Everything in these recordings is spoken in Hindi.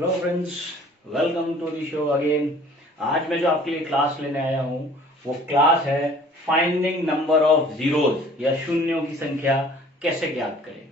Hello friends, welcome to the show again. आज मैं जो आपके लिए क्लास लेने आया हूँ वो क्लास है फाइंडिंग नंबर ऑफ जीरोज या शून्यों की संख्या कैसे ज्ञात करें।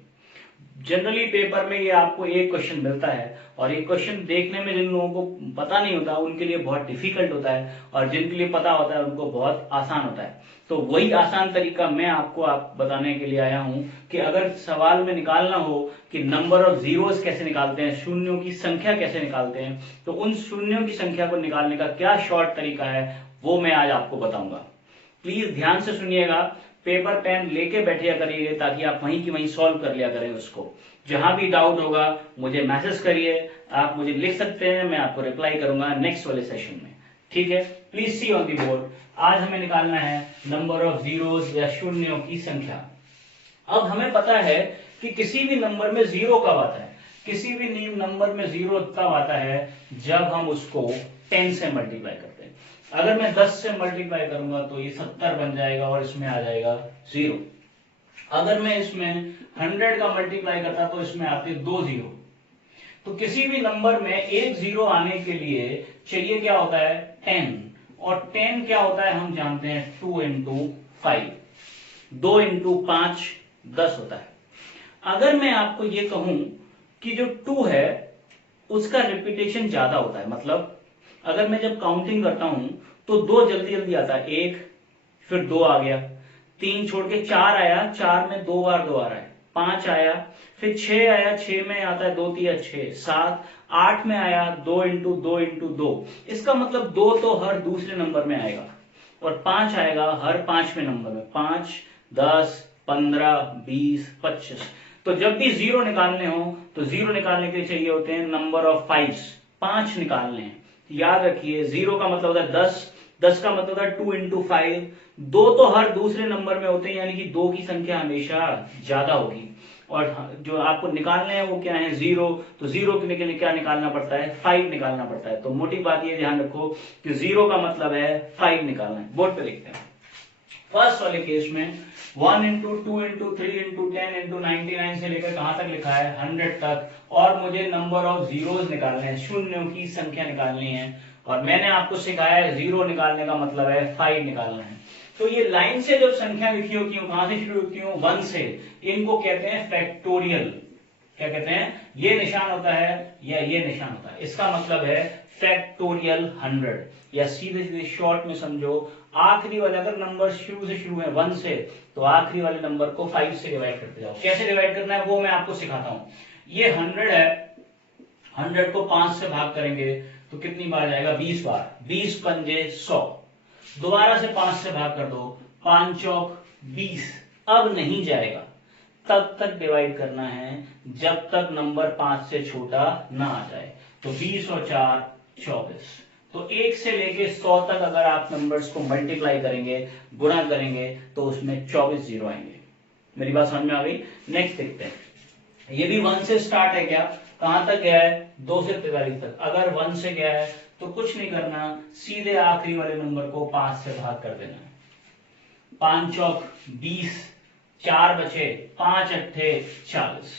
जनरली पेपर में ये आपको एक क्वेश्चन मिलता है और ये क्वेश्चन देखने में जिन लोगों को पता नहीं होता उनके लिए बहुत डिफिकल्ट होता है और जिनके लिए पता होता है उनको बहुत आसान होता है। तो वही आसान तरीका मैं आपको बताने के लिए आया हूं कि अगर सवाल में निकालना हो कि नंबर ऑफ जीरोस कैसे निकालते हैं, शून्यों की संख्या कैसे निकालते हैं, तो उन शून्यों की संख्या को निकालने का क्या शॉर्ट तरीका है वो मैं आज आपको बताऊंगा। प्लीज ध्यान से सुनिएगा, पेपर पेन लेके बैठिया करिए ताकि आप वहीं की वहीं सॉल्व कर लिया करें उसको। जहां भी डाउट होगा मुझे मैसेज करिए, आप मुझे लिख सकते हैं, मैं आपको रिप्लाई करूंगा नेक्स्ट वाले सेशन में। ठीक है, please see on the board. आज हमें निकालना है नंबर ऑफ जीरोस या शून्यों की संख्या। अब हमें पता है कि किसी भी नंबर में जीरो कब आता है। किसी भी नंबर में जीरो तब आता है जब हम उसको 10 से मल्टीप्लाई करते हैं। अगर मैं 10 से मल्टीप्लाई करूंगा तो ये 70 बन जाएगा और इसमें आ जाएगा जीरो। अगर मैं इसमें 100 का मल्टीप्लाई करता तो इसमें आते 2 जीरो। तो किसी भी नंबर में एक जीरो आने के लिए चाहिए क्या होता है 10, और 10 क्या होता है हम जानते हैं 2 इंटू 5, 2 इंटू 5 10 होता है। अगर मैं आपको ये कहूं कि जो 2 है उसका रिपीटेशन ज्यादा होता है, मतलब अगर मैं जब काउंटिंग करता हूं तो 2 जल्दी जल्दी आता है, 1 फिर 2 आ गया, 3 छोड़ के 4 आया, 4 में 2 बार 2 आ रहा है, 5 आया, फिर 6 आया, 6 में आता है 2 3 6, 7 8 में आया 2 इंटू 2 इंटू 2। इसका मतलब 2 तो हर दूसरे नंबर में आएगा और 5 आएगा हर 5वें नंबर में। 5 10 15 20 25। तो जब भी जीरो निकालने हो तो जीरो निकालने के लिए चाहिए होते हैं नंबर ऑफ 5 निकालने हैं। याद रखिए, जीरो का मतलब होता है 10, 10 का मतलब होता है 2 इंटू 5। 2 तो हर दूसरे नंबर में होते हैं, यानी कि 2 की संख्या हमेशा ज्यादा होगी। और जो आपको निकालने हैं वो क्या है जीरो, तो जीरो के लिए क्या निकालना पड़ता है 5 निकालना पड़ता है। तो मोटी बात ये ध्यान रखो कि जीरो का मतलब है 5 निकालना है। बोर्ड पे लिखते हैं। फर्स्ट वाले केस में 1 इंटू 2 इंटू 3 इंटू 10 इंटू 99 से लेकर कहां तक लिखा है 100 तक, और मुझे नंबर ऑफ जीरोस निकालने हैं, शून्यों की संख्या निकालनी है। और मैंने आपको सिखाया है जीरो निकालने का मतलब है 5 निकालना है। तो ये लाइन से जब संख्या लिखी होती है कहां से शुरू होती है 1 से, इनको कहते हैं फैक्टोरियल। क्या कहते हैं, ये निशान होता है या ये निशान होता है, इसका मतलब है फैक्टोरियल 100। या सीधे सीधे शॉर्ट में समझो, आखिरी वाले अगर नंबर शुरू से शुरू है 1 से तो आखिरी वाले नंबर को 5 से डिवाइड करते जाओ। कैसे डिवाइड करना है वो मैं आपको सिखाता हूं। ये 100 है, 100 को 5 से भाग करेंगे तो कितनी बार जाएगा 20 बार, 20 पंजे 100। दोबारा से 5 से भाग कर दो, 5 चौक 20। अब नहीं जाएगा, तब तक डिवाइड करना है जब तक नंबर 5 से छोटा ना आ जाए। तो 20 और 4 24। तो 1 से लेके 100 तक अगर आप नंबर्स को मल्टीप्लाई करेंगे, गुणा करेंगे, तो उसमें 24 जीरो आएंगे। मेरी बात समझ में आ गई। नेक्स्ट देखते हैं, ये भी 1 से स्टार्ट है, क्या कहां तक गया है 2 से 43 तक। अगर 1 से गया है तो कुछ नहीं करना, सीधे आखिरी वाले नंबर को 5 से भाग कर देना है। 5 चौक 20, 4 बचे, 5 अट्ठे 40।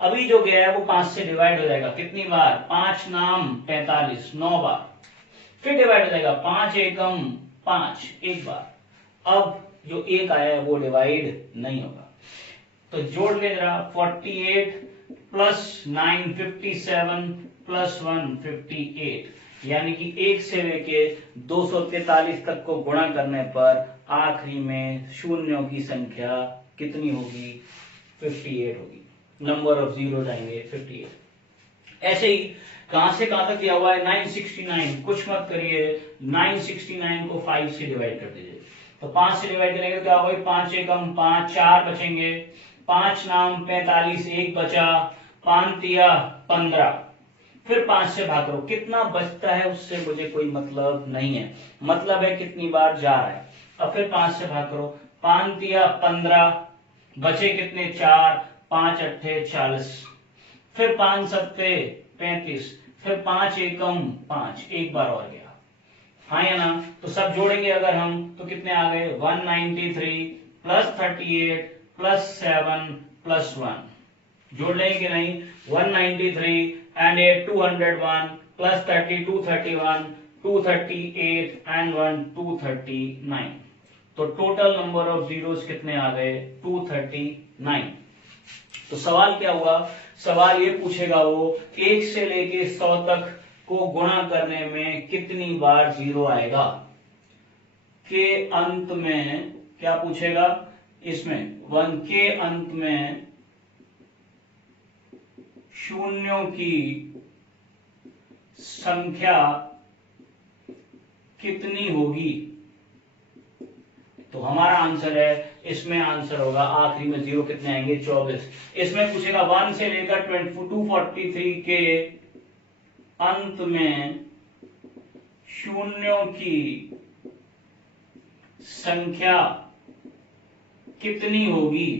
अभी जो गया है वो 5 से डिवाइड हो जाएगा, कितनी बार 5 नाम 45 9 बार। फिर डिवाइड हो जाएगा 5 एकम 5 एक बार। अब जो एक आया है वो डिवाइड नहीं होगा। तो जोड़ ले जरा, 48 प्लस 9 57 प्लस 1 58, यानी कि 1 से लेके 243 तक को गुणा करने पर आखिरी में शून्यों की संख्या कितनी होगी 58 होगी। नंबर ऑफ जीरो आएंगे 58। ऐसे ही कहां से कहां तक दिया हुआ है 969, कुछ मत करिए, 969 को 5 से डिवाइड कर दीजिए। तो 5 से डिवाइड करेंगे तो क्या होगा 5 एकम 5, 4 बचेंगे, 5 नाम 45 एक बचा, 5 तिया 15। फिर 5 से भाग करो, कितना बचता है उससे मुझे कोई मतलब नहीं है, मतलब है कितनी बार जा रहा है। अब फिर 5 से भाग करो, 5 तिया 15, बचे कितने 4, 5 अट्ठे 40, फिर 5 सत्ते 35, फिर 5 एकम 5 एक बार और गया। हाँ या ना। तो सब जोड़ेंगे अगर हम तो कितने आ गए 193 प्लस 38 प्लस 7 प्लस 1। जोड़ लेंगे नहीं, 193 and 8 201 plus 30 231 238 and 1 239। तो टोटल नंबर ऑफ जीरोस कितने आ गए 239। तो सवाल क्या हुआ, सवाल ये पूछेगा वो 1 से लेके 100 तक को गुणा करने में कितनी बार जीरो आएगा, के अंत में क्या पूछेगा, इसमें 1 के अंत में शून्यों की संख्या कितनी होगी। तो हमारा आंसर है, इसमें आंसर होगा आखिरी में जीरो कितने आएंगे 24। इसमें पूछेगा 1 से लेकर 243 के अंत में शून्यों की संख्या कितनी होगी,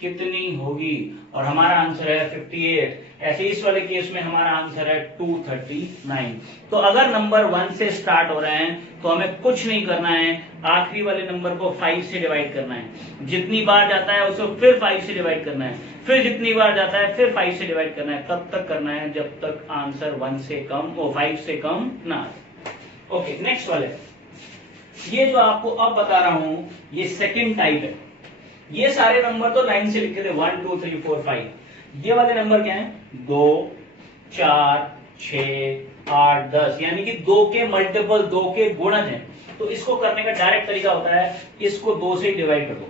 कितनी होगी, और हमारा आंसर है 58। ऐसे इस वाले केस में हमारा आंसर है 239। तो अगर नंबर 1 से स्टार्ट हो रहे हैं तो हमें कुछ नहीं करना है, आखिरी वाले नंबर को 5 से डिवाइड करना है, जितनी बार जाता है उसको फिर 5 से डिवाइड करना है, फिर जितनी बार जाता है फिर 5 से डिवाइड करना है। कब तक करना है, जब तक आंसर 1 से कम और 5 से कम ना आए। ओके, नेक्स्ट वाले, ये जो आपको अब बता रहा हूं ये सेकंड टाइप है। ये सारे नंबर तो लाइन से लिखे थे 1 2 3 4 5। ये वाले नंबर क्या है 2 4 6 8 10, यानी कि 2 के मल्टीपल, 2 के गुणज हैं। तो इसको करने का डायरेक्ट तरीका होता है, इसको 2 से डिवाइड कर दो,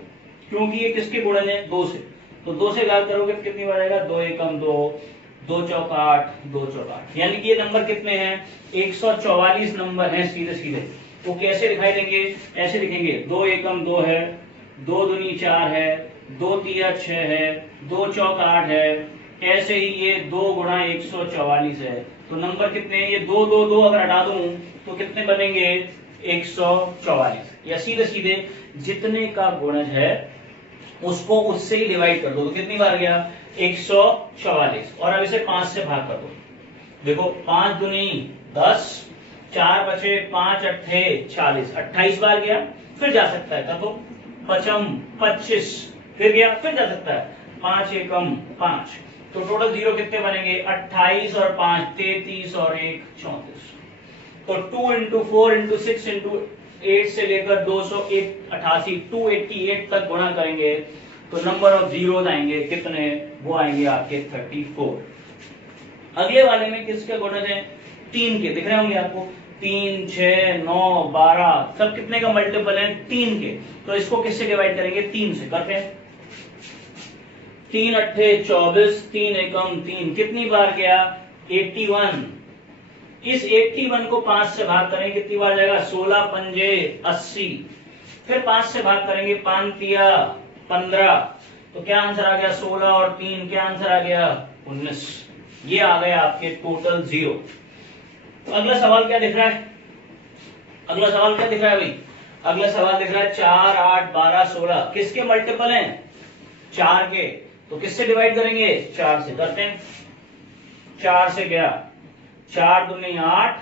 क्योंकि ये किसके गुणज है 2 से। तो 2 से डिवाइड करोगे तो कितनी बार आएगा 2 एकम 2, 2 चौक 8, 2 चौक 8, यानी कि ये नंबर कितने हैं 144 नंबर हैं सीधे सीधे। तो कैसे दिखाई देंगे, ऐसे लिखेंगे 2 एकम 2 है, 2 दूनी 4 है, 2 तिया 6 है, 2 चौक 8 है, ऐसे ही ये 2 गुणा 144 है। तो नंबर कितने हैं, ये 2 2 2 अगर हटा दूं तो कितने बनेंगे 144। या सीधे सीधे जितने का गुणज है उसको उससे ही डिवाइड कर दो, तो कितनी बार गया 144। और अब इसे 5 से भाग कर दो, देखो 5 दूनी 10, 4 बचे 5 अट्ठे 40, 28 बार गया। फिर जा सकता है, तो 5 25, फिर गया, फिर जा सकता है 5 एकम 5। तो टोटल जीरो कितने बनेंगे 28 और 5 33 और 1 34। तो 2 इंटू 4 इंटू 6 इंटू 8 से लेकर 288 288 तक गुणा करेंगे तो नंबर ऑफ जीरोस आएंगे कितने, वो आएंगे आपके 34। अगले वाले में किसके गुणज हैं 3 के, दिख रहे होंगे आपको 3 6 9 12 सब कितने का मल्टीपल है 3 के। तो इसको किससे डिवाइड करेंगे 3 से, करते हैं 3 अट्ठे 24, 3 एकम 3, कितनी बार गया 81। इस 81 को 5 से भाग करेंगे कितनी बार जाएगा 16 पंजे 80, फिर 5 से भाग करेंगे 5 तिया 15। तो क्या आंसर आ गया 16 और 3 क्या आंसर आ गया 19। ये आ गया आपके टोटल जीरो। तो अगला सवाल क्या दिख रहा है, अगला सवाल क्या दिख रहा है भाई, अगला सवाल दिख रहा है 4 8 12 16 किसके मल्टीपल हैं 4 के। तो किससे डिवाइड करेंगे 4 से, करते हैं 4 से गया 4 दूनी 8,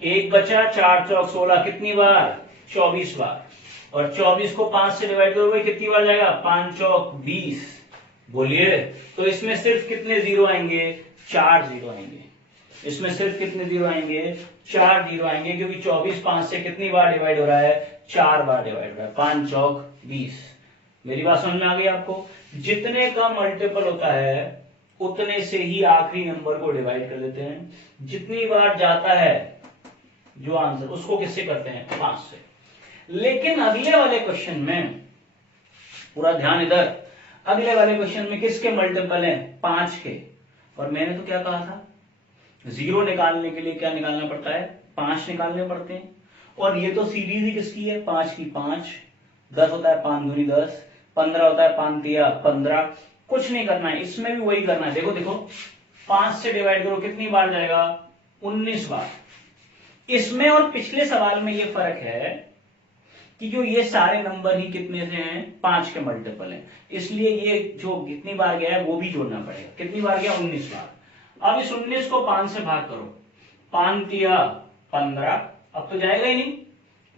1 बचा 4 चौक 16, कितनी बार 24 बार। और 24 को 5 से डिवाइड करोगे कितनी बार जाएगा 5 चौक 20। बोलिए, तो इसमें सिर्फ कितने जीरो आएंगे 4 जीरो आएंगे, इसमें सिर्फ कितने जीरो आएंगे 4 जीरो आएंगे, क्योंकि 24 5 से कितनी बार डिवाइड हो रहा है 4 बार डिवाइड हो रहा है, 5 चौक 20। मेरी बात समझ में आ गई आपको, जितने का मल्टीपल होता है उतने से ही आखिरी नंबर को डिवाइड कर देते हैं, जितनी बार जाता है जो आंसर उसको किससे करते हैं 5 से। लेकिन अगले वाले क्वेश्चन में पूरा ध्यान इधर, अगले वाले क्वेश्चन में किसके मल्टीपल हैं 5 के। और मैंने तो क्या कहा था जीरो निकालने के लिए क्या निकालना पड़ता है 5 निकालने पड़ते हैं। और ये तो सीरीज ही किसकी है 5 की, 5 10 होता है 5 दूनी 10, 15 होता है 5 तिया 15। कुछ नहीं करना है, इसमें भी वही करना है। देखो देखो 5 से डिवाइड करो कितनी बार जाएगा 19 बार। इसमें और पिछले सवाल में ये फर्क है कि जो ये सारे नंबर ही कितने से हैं 5 के मल्टीपल हैं, इसलिए ये जो कितनी बार गया है वो भी जोड़ना पड़ेगा। कितनी बार गया 19 बार। अब इस 19 को 5 से भाग करो, 5 तिया 15, अब तो जाएगा ही नहीं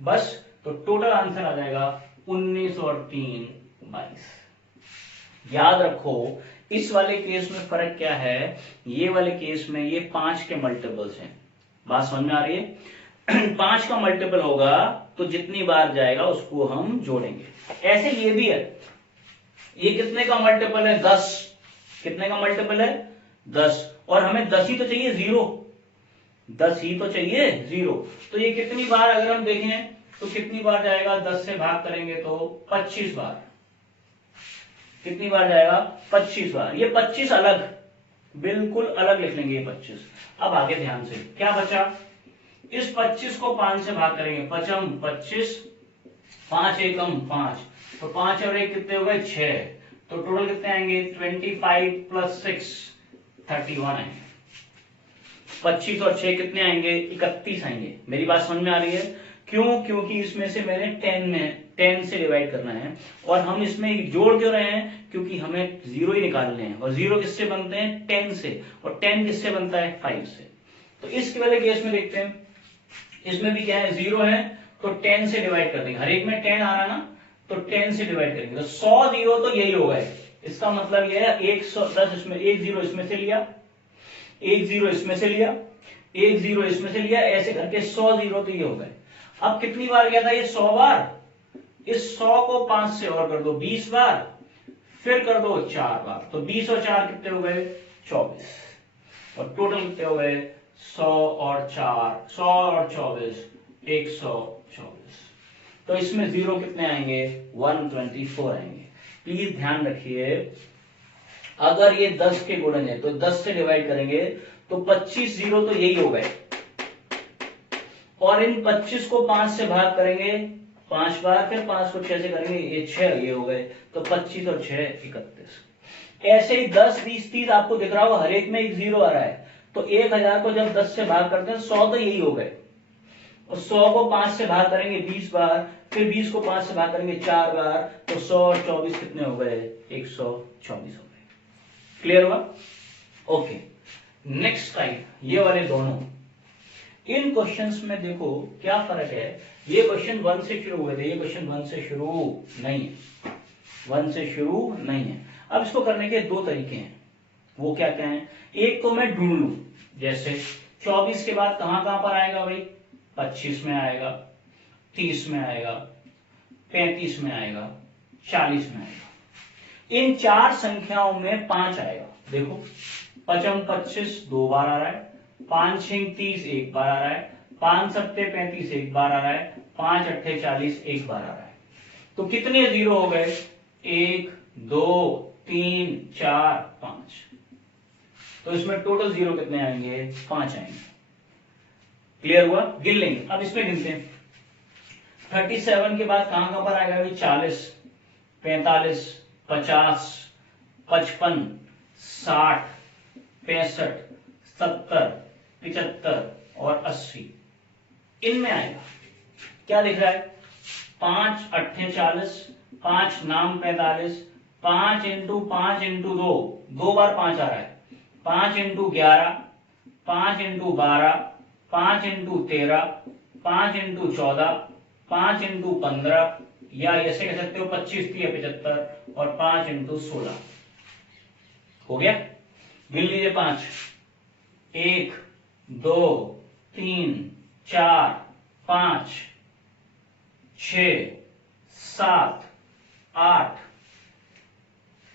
बस। तो टोटल आंसर आ जाएगा 19 और 3 22। याद रखो इस वाले केस में फर्क क्या है, ये वाले केस में ये 5 के मल्टीपल्स हैं। बात समझ में आ रही है? 5 का मल्टीपल होगा तो जितनी बार जाएगा उसको हम जोड़ेंगे। ऐसे ये भी है, ये कितने का मल्टीपल है? 10। कितने का मल्टीपल है? 10। और हमें 10 ही तो चाहिए, 0। 10 ही तो चाहिए, 0। तो ये कितनी बार अगर हम देखें तो कितनी बार जाएगा? 10 से भाग करेंगे तो 25 बार। कितनी बार जाएगा? 25 बार। ये 25 अलग, बिल्कुल अलग लिख लेंगे ये 25। अब आगे ध्यान से, क्या बचा? इस 25 को 5 से भाग करेंगे, पचम 25, 5 एकम 5, तो 5 और 1 कितने हो गए? 6। तो टोटल कितने आएंगे? 25 प्लस 6 31 आएंगे। 25 और 6 कितने आएंगे? 31 आएंगे। मेरी बात समझ में आ रही है? क्यों? क्योंकि इसमें से मैंने 10 से डिवाइड करना है, और हम इसमें जोड़ क्यों रहे हैं? क्योंकि हमें 0 ही निकालने हैं, और 0 किससे बनते हैं? 10 से, और 10 किससे बनता है? 5 से। तो इसके वाले केस में देखते हैं, इसमें भी क्या है? 0 है तो 10 से डिवाइड कर देंगे। हर एक में 10 आ रहा ना, तो 10 से डिवाइड करेंगे तो 100 0 तो यही होगा। इसका मतलब यह है 110 इसमें, 1 0 इसमें से लिया, 1 0 इसमें से लिया, 1 0 इसमें से लिया, ऐसे करके 100 0 तो ये हो गए। अब कितनी बार गया था ये? 100 बार। इस 100 को 5 से और कर दो 20 बार, फिर कर दो 4 बार, तो 20 और 4 कितने हो गए? 24। और टोटल कितने हो गए? 100 और 4, 100 और 24, 124। तो इसमें 0 कितने आएंगे? 124 आएंगे। प्लीज ध्यान रखिए, अगर ये 10 के गुणन है तो 10 से डिवाइड करेंगे तो 25 0 तो यही हो गए, और इन 25 को 5 से भाग करेंगे 5 बार, फिर 5 को 6 से करेंगे, ये 6 ये हो गए, तो 25 और 6 31। ऐसे ही 10 20 30 आपको दिख रहा होगा, हर एक में एक 0 आ रहा है, तो 1000 को जब 10 से भाग करते हैं 100 तो यही हो गए, और 100 को 5 से भाग करेंगे 20 बार, फिर 20 को 5 से भाग करेंगे 4 बार, तो 100 और 24 कितने हो गए? 124 हो गए। क्लियर हुआ? ओके, नेक्स्ट टाइप, ये वाले दोनों। इन क्वेश्चंस में देखो क्या फर्क है, ये क्वेश्चन 1 से शुरू हुए थे, ये क्वेश्चन 1 से शुरू नहीं है, 1 से शुरू नहीं है। अब इसको करने के 2 तरीके हैं, वो क्या क्या है? एक तो मैं ढूंढ लू, जैसे 24 के बाद कहां कहां पर आएगा भाई? 25 में आएगा, 30 में आएगा, 35 में आएगा, 40 में आएगा। इन 4 संख्याओं में 5 आएगा। देखो, पचम 25 2 बार आ रहा है, 5 6 30 1 बार आ रहा है, 5 7 35 1 बार आ रहा है, 5 8 40 1 बार आ रहा है। तो कितने 0 हो गए? 1 2 3 4 5। तो इसमें टोटल 0 कितने आएंगे? 5 आएंगे। क्लियर हुआ? गिन लेंगे। अब इसमें गिनते हैं, 37 के बाद कहां कहां पर आएगा अभी? 40 45 50 55 60 65 70 75 और 80, इनमें आएगा। क्या दिख रहा है? 5 8 40, 5 नाम 45, 5 इंटू 5 इंटू 2, 2 बार 5 आ रहा है, 5 into 11, 5 into 12, 5 into 13, 5 into 14, 5 into 15, या ऐसे कह सकते हो 25 3 75, और 5 इंटू 16। हो गया? गिन लीजिए 5, 1 2 3 4 5 6 7 8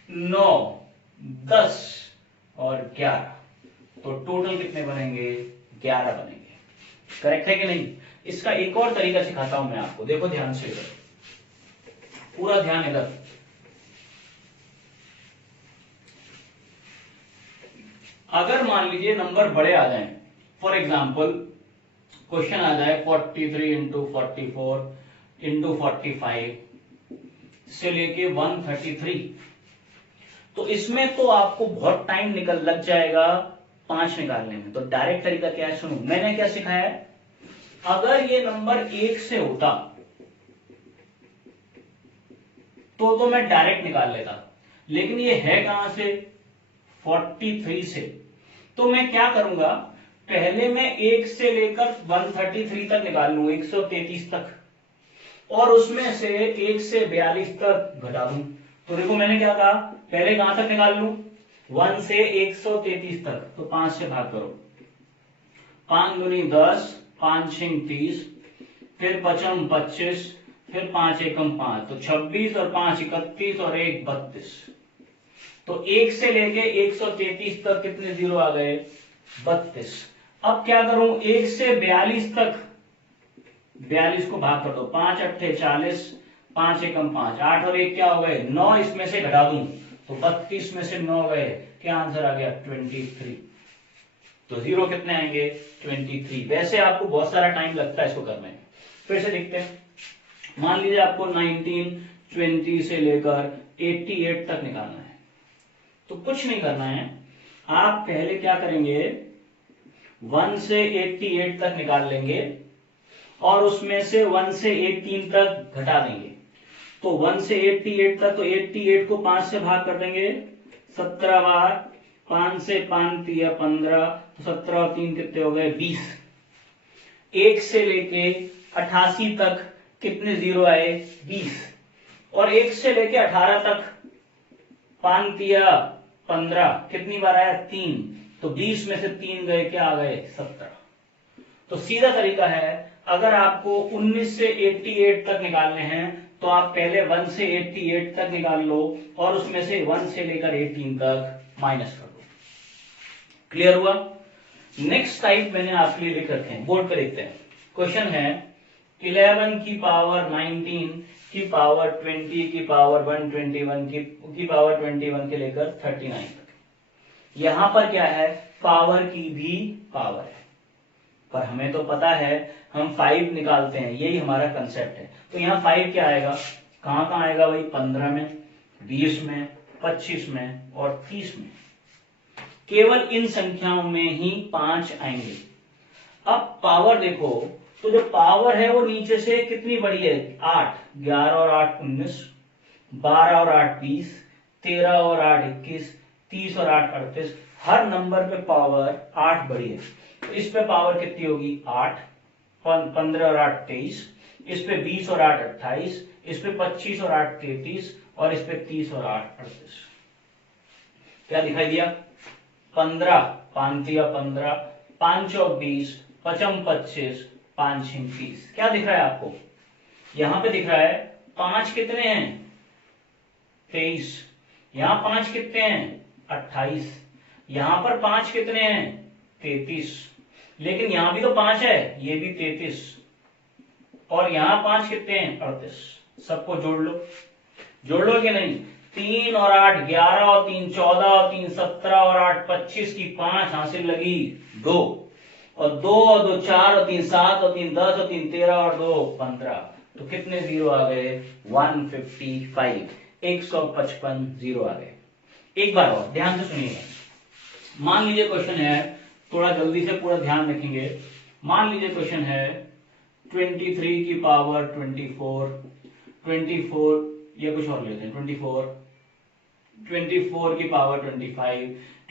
9 10 और 11। तो टोटल कितने बनेंगे? 11 बनेंगे। करेक्ट है कि नहीं? इसका एक और तरीका सिखाता हूं मैं आपको, देखो ध्यान से, इधर पूरा ध्यान, इधर अगर मान लीजिए नंबर बड़े आ जाएं, फॉर एग्जाम्पल क्वेश्चन आ जाए 43 इंटू 44 इंटू 45 से लेके 133, तो इसमें तो आपको बहुत टाइम लग जाएगा 5 निकालने में। तो डायरेक्ट तरीका क्या है, सुनो, मैंने क्या सिखाया है, अगर ये नंबर 1 से होता तो मैं डायरेक्ट निकाल लेता, लेकिन ये है कहां से? 43 से। तो मैं क्या करूंगा, पहले मैं 1 से लेकर 133 तक निकाल लूं, 133 तक, और उसमें से 1 से 42 तक घटा दूं। तो देखो मैंने क्या कहा, पहले कहां तक निकाल लूं? 1 से 133 तक, तो 5 से भाग करो। 5 दूनी 10, 5 छंग 30, फिर 5 25, फिर 5 एकम 5, तो 26 और 5 31 और 1 32। तो 1 से लेके 133 तक कितने जीरो आ गए? 32। अब क्या करूं? 1 से 42 तक, 42 को भाग कर दो। 5 अट्ठे 40, 5 एकम 5, 8 और 1 क्या हो गए? 9। इसमें से घटा दूं तो 32 में से 9 गए, क्या आंसर आ गया? 23। तो जीरो कितने आएंगे? 23। वैसे आपको बहुत सारा टाइम लगता है इसको करने में, फिर से देखते हैं। मान लीजिए आपको 19, 20 से लेकर 88 तक निकालना है, तो कुछ नहीं करना है। आप पहले क्या करेंगे? 1 से 88 तक निकाल लेंगे और उसमें से 1 से 18 तक घटा देंगे। तो 1 से 88 तक, तो 88 को 5 से भाग कर देंगे 17 बार। 5 से 5 तिया 15, तो 17 और 3 कितने हो गए? 20। 1 से लेके 88 तक कितने जीरो आए? 20। और 1 से लेके 18 तक 5 तिया 15, कितनी बार आया? 3। तो 20 में से 3 गए, क्या आ गए? 17। तो सीधा तरीका है, अगर आपको 19 से 88 तक निकालने हैं तो आप पहले 1 से 88 तक निकाल लो और उसमें से 1 से लेकर 18 तक माइनस कर दो। क्लियर हुआ? नेक्स्ट टाइप मैंने आपके लिए लिख रखे हैं, बोर्ड पे देखते हैं। क्वेश्चन है 11 की पावर 19 की पावर 20 की पावर 121 की पावर 21 के लेकर 39 तक। यहां पर क्या है? पावर की भी पावर है, पर हमें तो पता है हम 5 निकालते हैं, यही हमारा कंसेप्ट है। तो यहाँ 5 क्या आएगा? कहां आएगा भाई? 15 में, 20 में, 25 में और 30 में। केवल इन संख्याओं में ही 5 आएंगे। अब पावर देखो, तो जो पावर है वो नीचे से कितनी बड़ी है? 8। 11 और 8 19, 12 और 8 20, 13 और 8 21, 30 और 8 38। हर नंबर पे पावर 8 बड़ी है। तो इस पे पावर कितनी होगी? 8। 15 और 8 23, इस पे 20 और 8 28, इस पे 25 और 8 33 और इस पे 30 और 8 38। क्या दिखाई दिया? 15, 5 तिया 15, 5 चौक 20, 5 25, 5 छंग 30। क्या दिख रहा है आपको? यहां पे दिख रहा है 5 कितने हैं? 23। यहां 5 कितने हैं? 28। यहां पर 5 कितने हैं? 33। लेकिन यहां भी तो 5 है, ये भी 33। और यहां 5 कितने हैं? 38। सबको जोड़ लो कि नहीं? 3 और 8 11 और 3 14 और 3 17 और 8 25 की 5 हासिल लगी 2, और 2 और 2 4 और 3 7 और 3 10 और 3 13 और 2 15। तो कितने जीरो आ गए? 155। 155 जीरो आ गए। एक बार और ध्यान से सुनिएगा। मान लीजिए क्वेश्चन है, थोड़ा जल्दी से पूरा ध्यान रखेंगे। मान लीजिए क्वेश्चन है 23 की पावर 24, 24 या कुछ और लेते हैं, 24 की पावर 25,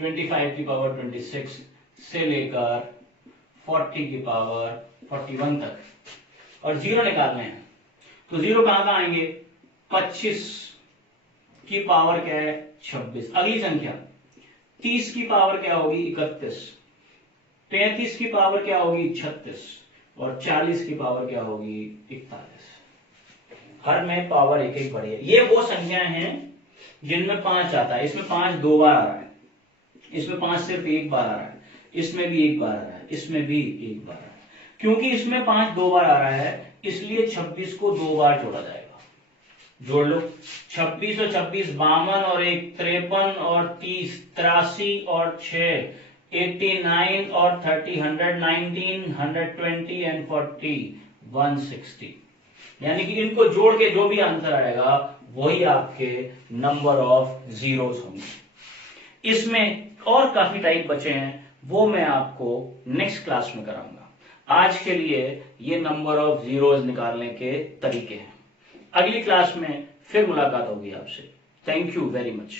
25 की पावर 26 से लेकर 40 की पावर 41 तक, और जीरो निकालने हैं। तो जीरो कहां आएंगे? 25 की पावर क्या है? 26। अगली संख्या 30 की पावर क्या होगी? 31। 35 की पावर क्या होगी? 36। और 40 की पावर क्या होगी? 41। हर में पावर एक एक बढ़ी है। ये वो संख्याएं हैं जिनमें 5 आता है। इसमें 5 2 बार आ रहा है, इसमें 5 सिर्फ एक बार आ रहा है, इसमें भी एक बार आ रहा है, इसमें भी एक बार आ रहा है। क्योंकि इसमें 5 2 बार आ रहा है, इसलिए 26 को 2 बार जोड़ा जाएगा। जोड़ लो। 26 और 26 52 और 1 53 और 30 83 और 6 89 और 30 119 120 एंड 40 160। यानी कि इनको जोड़ के जो भी आंसर आएगा वही आपके नंबर ऑफ जीरोस होंगे। इसमें और काफी टाइप बचे हैं, वो मैं आपको नेक्स्ट क्लास में कराऊंगा। आज के लिए ये नंबर ऑफ जीरोस निकालने के तरीके हैं। अगली क्लास में फिर मुलाकात होगी आपसे। Thank you very much.